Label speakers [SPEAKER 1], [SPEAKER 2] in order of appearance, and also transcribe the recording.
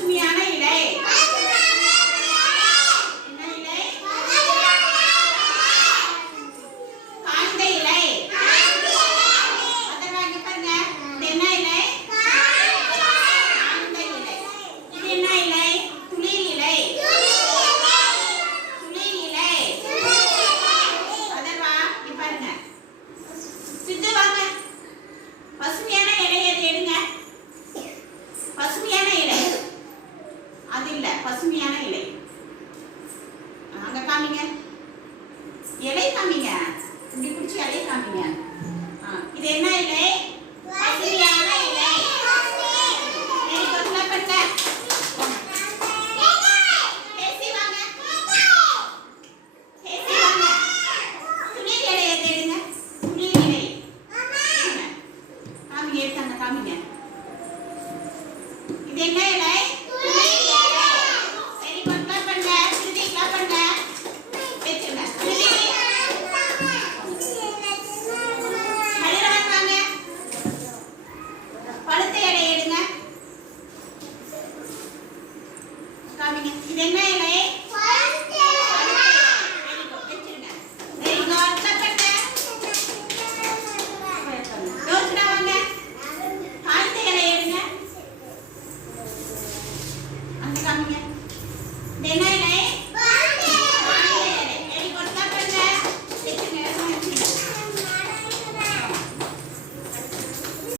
[SPEAKER 1] பசுமையான இலை. இலை? இலை. இலை? இலை. பாருங்க. பசுமையான இலையை எடுங்க பசுமையான இலை இல்ல பசுமையான இலை. அங்க காமிங்க. இலை காமிங்க. இப்படி பிடிச்சி இலையை காமிங்க. இது என்ன இலை? பசுமையான இலை. வெரி குட் கிளாப் பண்ணுங்க 那你们自己的妹妹。